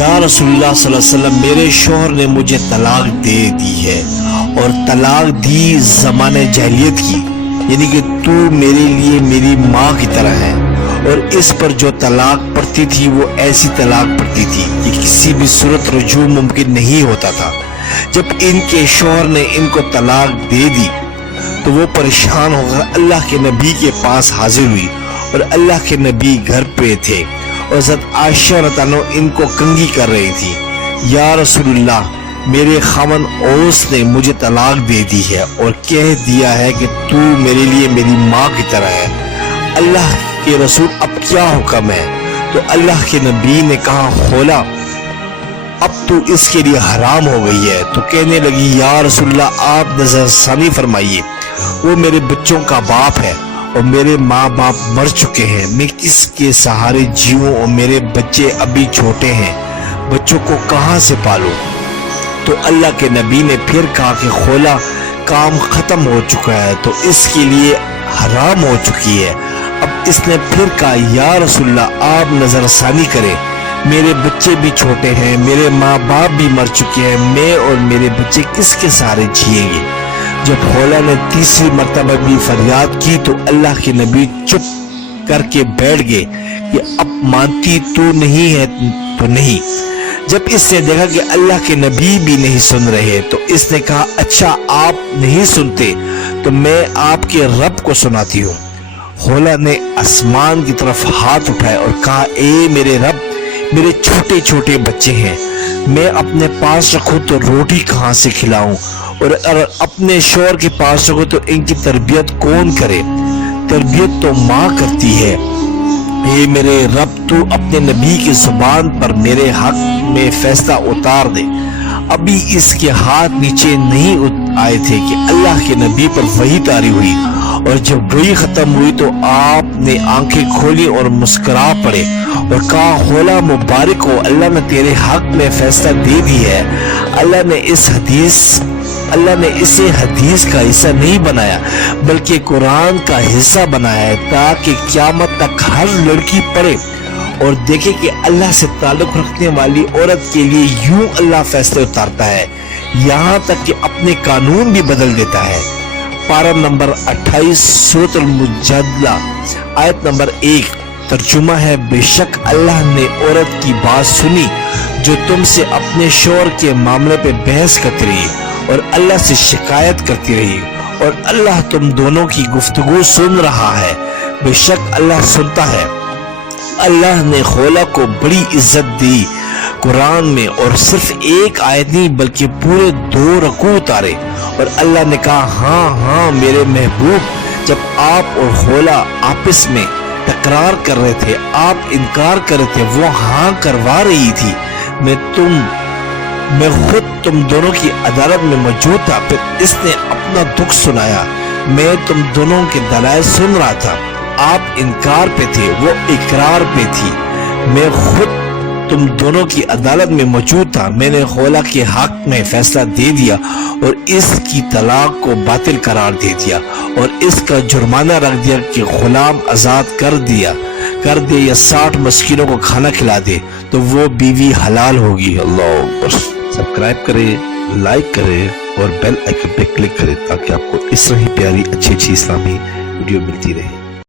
یا رسول اللہ صلی اللہ علیہ وسلم میرے شوہر نے مجھے طلاق دے دی ہے، اور طلاق دی زمانے جاہلیت کی، یعنی کہ تو میرے لیے میری ماں کی طرح ہے، اور اس پر جو طلاق پڑتی تھی وہ ایسی طلاق پڑتی تھی کہ کسی بھی صورت رجوع ممکن نہیں ہوتا تھا۔ جب ان کے شوہر نے ان کو طلاق دے دی تو وہ پریشان ہو کر اللہ کے نبی کے پاس حاضر ہوئی، اور اللہ کے نبی گھر پہ تھے، اور حضرت عائشہ رضی اللہ عنہا ان کو کنگھی کر رہی تھی۔ یا رسول اللہ، میرے خاوند اوس نے مجھے طلاق دے دی ہے اور کہہ دیا ہے کہ تو میرے لیے میری ماں کی طرح ہے، اللہ کے رسول اب کیا حکم ہے؟ تو اللہ کے نبی نے کہا، خولا اب تو اس کے لیے حرام ہو گئی ہے۔ تو کہنے لگی، یا رسول اللہ آپ نظر ثانی فرمائیے، وہ میرے بچوں کا باپ ہے اور میرے ماں باپ مر چکے ہیں، میں کس کے سہارے جیوں، اور میرے بچے ابھی چھوٹے ہیں، بچوں کو کہاں سے پالوں؟ تو اللہ کے نبی نے پھر کہا کہ خولا کام ختم ہو چکا ہے، تو اس کے لیے حرام ہو چکی ہے۔ اب اس نے پھر کہا، یا رسول اللہ آپ نظر ثانی کریں، میرے بچے بھی چھوٹے ہیں، میرے ماں باپ بھی مر چکے ہیں، میں اور میرے بچے کس کے سہارے جیئیں گے؟ جب خولا نے تیسری مرتبہ بھی فریاد کی تو اللہ کے نبی چپ کر کے بیٹھ گئے کہ اب مانتی تو نہیں ہے تو نہیں۔ جب اس نے دیکھا کہ اللہ کے نبی بھی نہیں سن رہے تو اس نے کہا، اچھا آپ نہیں سنتے تو میں آپ کے رب کو سناتی ہوں۔ خولا نے آسمان کی طرف ہاتھ اٹھائے اور کہا، اے میرے رب، میرے چھوٹے چھوٹے بچے ہیں، میں اپنے پاس رکھوں تو روٹی کہاں سے کھلاؤں، اور اپنے شوہر کے پاس رکھوں تو ان کی تربیت کون کرے؟ تربیت تو ماں کرتی ہے۔ اے میرے رب، تو اپنے نبی کی زبان پر میرے حق میں فیصلہ اتار دے۔ ابھی اس کے ہاتھ نیچے نہیں آئے تھے کہ اللہ کے نبی پر وحی طاری ہوئی، اور جب وحی ختم ہوئی تو آپ نے آنکھیں کھولی اور مسکرا پڑے اور کہا، خولا مبارک ہو، اللہ نے تیرے حق میں فیصلہ دے دی ہے۔ اللہ نے اسے حدیث کا حصہ نہیں بنایا بلکہ قرآن کا حصہ بنایا ہے، تاکہ قیامت تک ہر لڑکی پڑھے اور دیکھے کہ اللہ سے تعلق رکھنے والی عورت کے لیے یوں اللہ فیصلے اتارتا ہے، یہاں تک کہ اپنے قانون بھی بدل دیتا ہے۔ پارہ نمبر 28 سورۃ المجادلہ آیت نمبر 1 ترجمہ ہے، بے شک اللہ نے عورت کی بات سنی جو تم سے اپنے شوہر کے معاملے پہ بحث کرتی رہی اور اللہ سے شکایت کرتی رہی، اور اللہ تم دونوں کی گفتگو سن رہا ہے، بے شک اللہ سنتا ہے۔ اللہ نے خولا کو بڑی عزت دی قرآن میں، اور صرف ایک آیت نہیں بلکہ پورے 2 رکوع اتارے، اور اللہ نے کہا، ہاں ہاں میرے محبوب، جب آپ اور خولا آپس میں تکرار کر رہے تھے، آپ انکار کر رہے تھے، وہ ہاں کروا رہی تھی، میں خود تم دونوں کی عدالت میں موجود تھا، پھر اس نے اپنا دکھ سنایا، میں تم دونوں کے دلائل سن رہا تھا، آپ انکار پہ تھے، وہ اقرار پہ تھی، میں خود تم دونوں کی عدالت میں موجود تھا، میں نے خولا کے حق میں فیصلہ دے دیا اور اس کی طلاق کو باطل قرار دے دیا، اور اس کا جرمانہ رکھ دیا کہ غلام آزاد کر دے یا 60 مسکینوں کو کھانا کھلا دے تو وہ بیوی حلال ہوگی۔ اللہ اکبر۔ سبسکرائب کریں، لائک کریں اور بیل آئکن پہ کلک کریں تاکہ آپ کو اس طرح ہی پیاری اچھی اسلامی ویڈیو ملتی رہے۔